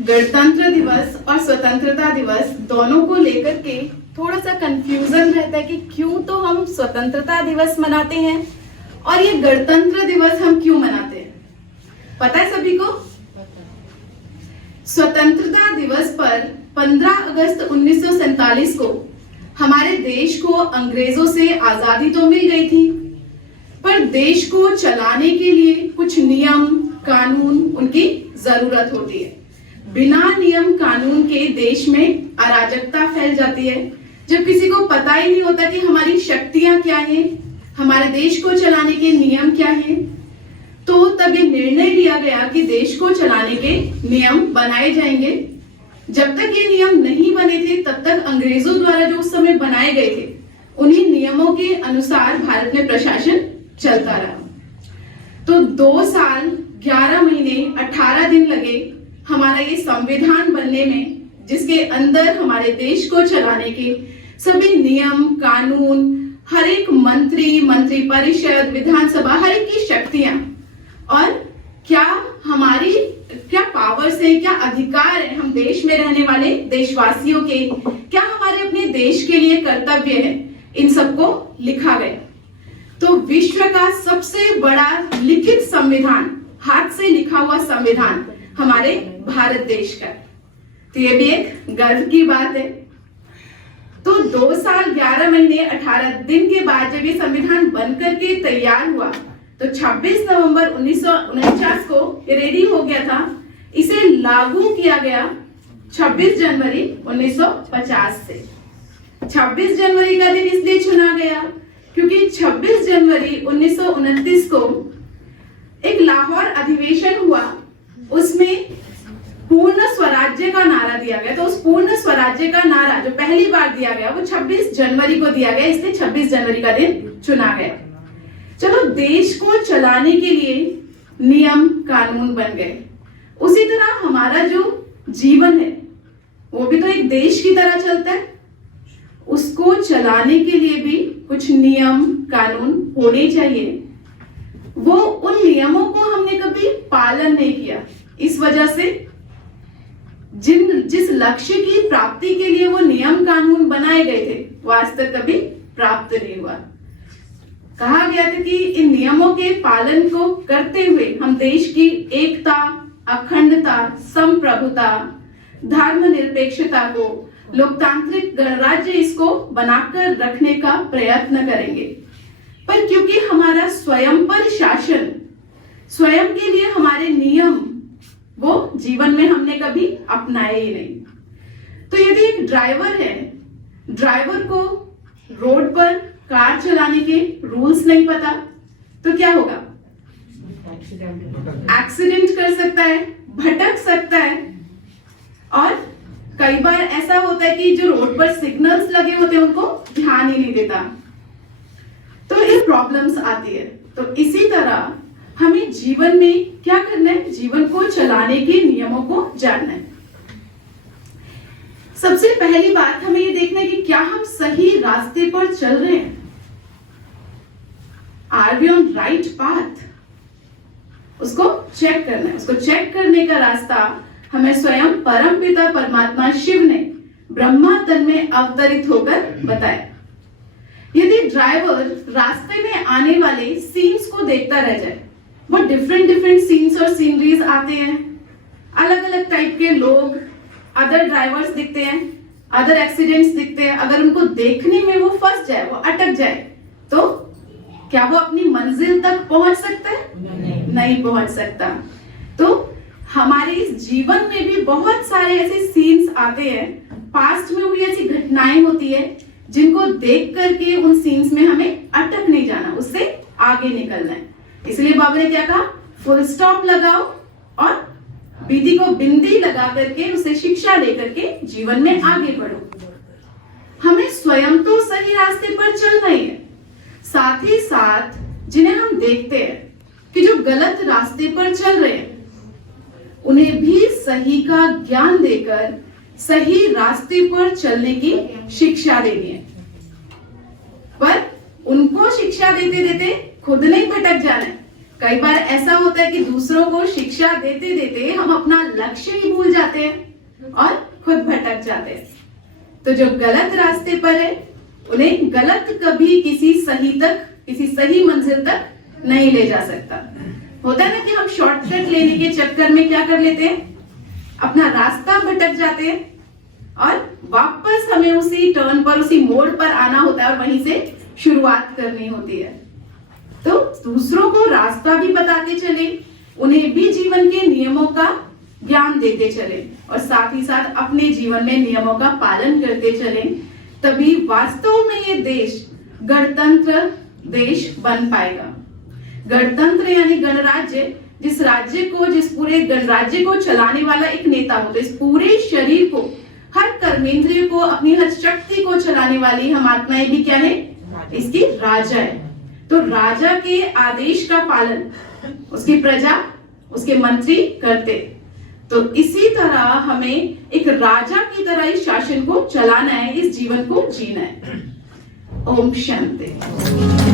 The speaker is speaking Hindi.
गणतंत्र दिवस और स्वतंत्रता दिवस दोनों को लेकर के थोड़ा सा कंफ्यूजन रहता है कि क्यों तो हम स्वतंत्रता दिवस मनाते हैं और ये गणतंत्र दिवस हम क्यों मनाते हैं। पता है सभी को? स्वतंत्रता दिवस पर 15 अगस्त 1947 को हमारे देश को अंग्रेजों से आजादी तो मिल गई थी, पर देश को चलाने के लिए कुछ नियम कानून उनकी जरूरत होती है। बिना नियम कानून के देश में अराजकता फैल जाती है। जब किसी को पता ही नहीं होता कि हमारी शक्तियां क्या हैं, हमारे देश को चलाने के नियम क्या हैं, तो तब ये निर्णय लिया गया कि देश को चलाने के नियम बनाए जाएंगे। जब तक ये नियम नहीं बने थे तब तक अंग्रेजों द्वारा जो उस समय बनाए गए थे उन्हीं नियमों के अनुसार भारत में प्रशासन चलता रहा। तो 2 साल 11 महीने 18 दिन लगे हमारा ये संविधान बनने में, जिसके अंदर हमारे देश को चलाने के सभी नियम कानून, हर एक मंत्री परिषद विधानसभा, हर एक की शक्तियां और क्या हमारी क्या पावर्स है, क्या अधिकार है हम देश में रहने वाले देशवासियों के, क्या हमारे अपने देश के लिए कर्तव्य है, इन सबको लिखा गया। तो विश्व का सबसे बड़ा लिखित संविधान, हाथ से लिखा हुआ संविधान हमारे भारत देश का, तो ये भी एक गर्व की बात है। तो 2 साल 11 महीने 18 दिन के बाद जब ये संविधान बनकर के तैयार हुआ तो 26 नवंबर 1949 को ये रेडी हो गया था। इसे लागू किया गया 26 जनवरी 1950 से। 26 जनवरी का दिन इसलिए चुना गया क्योंकि 26 जनवरी 1929 को एक लाहौर अधिवेशन हुआ, उसमें पूर्ण स्वराज्य का नारा दिया गया। तो उस पूर्ण स्वराज्य का नारा जो पहली बार दिया गया वो 26 जनवरी को दिया गया, इसलिए 26 जनवरी का दिन चुना गया। चलो, देश को चलाने के लिए नियम कानून बन गए, उसी तरह हमारा जो जीवन है वो भी तो एक देश की तरह चलता है। उसको चलाने के लिए भी कुछ नियम कानून होने चाहिए। वो उन नियमों को हमने कभी पालन नहीं किया, इस वजह से जिस लक्ष्य की प्राप्ति के लिए वो नियम कानून बनाए गए थे वो आज तक कभी प्राप्त नहीं हुआ। कहा गया था कि इन नियमों के पालन को करते हुए हम देश की एकता, अखंडता, संप्रभुता, धर्मनिरपेक्षता को, लोकतांत्रिक गणराज्य इसको बनाकर रखने का प्रयत्न करेंगे। पर क्योंकि हमारा स्वयं पर शासन, स्वयं के लिए हमारे नियम वो जीवन में हमने कभी अपनाए ही नहीं। तो यदि एक ड्राइवर है, ड्राइवर को रोड पर कार चलाने के रूल्स नहीं पता तो क्या होगा? एक्सीडेंट कर सकता है, भटक सकता है। और कई बार ऐसा होता है कि जो रोड पर सिग्नल्स लगे होते हैं उनको ध्यान ही नहीं देता, तो ये प्रॉब्लम्स आती है। तो इसी तरह हमें जीवन में क्या करना है? जीवन को चलाने के नियमों को जानना है। सबसे पहली बात हमें ये देखना है कि क्या हम सही रास्ते पर चल रहे हैं। Are we on right path? उसको चेक करना है। उसको चेक करने का रास्ता हमें स्वयं परमपिता परमात्मा शिव ने ब्रह्मा तन में अवतरित होकर बताया। यदि ड्राइवर रास्ते में आने वाले सीन्स को देखता रह जाए, वो डिफरेंट सीन्स और सीनरीज आते हैं, अलग अलग टाइप के लोग, अदर ड्राइवर्स दिखते हैं, अदर एक्सीडेंट्स दिखते हैं, अगर उनको देखने में वो फंस जाए, वो अटक जाए, तो क्या वो अपनी मंजिल तक पहुंच सकता है? नहीं पहुंच सकता। तो हमारे इस जीवन में भी बहुत सारे ऐसे सीन्स आते हैं, पास्ट में हुई ऐसी घटनाएं होती है जिनको देख करके उन सीन्स में हमें अटक नहीं जाना, उससे आगे निकलना है। इसलिए बाबा ने क्या कहा? फुल स्टॉप लगाओ और बिंदी को बिंदी लगा करके उसे शिक्षा लेकर के जीवन में आगे बढ़ो। हमें स्वयं तो सही रास्ते पर चलना ही है, साथ ही साथ जिन्हें हम देखते हैं कि जो गलत रास्ते पर चल रहे हैं उन्हें भी सही का ज्ञान देकर सही रास्ते पर चलने की शिक्षा देनी है। पर उनको शिक्षा देते देते खुद नहीं भटक जाना है, कई बार ऐसा होता है कि दूसरों को शिक्षा देते देते हम अपना लक्ष्य ही भूल जाते हैं और खुद भटक जाते हैं। तो जो गलत रास्ते पर है उन्हें गलत कभी किसी सही मंजिल तक नहीं ले जा सकता। होता है ना कि हम शॉर्टकट लेने के चक्कर में क्या कर लेते हैं, अपना रास्ता भटक जाते हैं और वापस हमें उसी टर्न पर, उसी मोड़ पर आना होता है और वहीं से शुरुआत करनी होती है। तो दूसरों को रास्ता भी बताते चले, उन्हें भी जीवन के नियमों का ज्ञान देते चले और साथ ही साथ अपने जीवन में नियमों का पालन करते चले, तभी वास्तव में ये देश गणतंत्र देश बन पाएगा। गणतंत्र यानी गणराज्य, जिस पूरे गणराज्य को चलाने वाला एक नेता हो, तो इस पूरे शरीर को, हर कर्मेंद्रिय को, अपनी हर शक्ति को चलाने वाली हम आत्माएं भी क्या है, इसकी राजा है। तो राजा के आदेश का पालन उसकी प्रजा, उसके मंत्री करते। तो इसी तरह हमें एक राजा की तरह इस शासन को चलाना है, इस जीवन को जीना है। ओम शांति।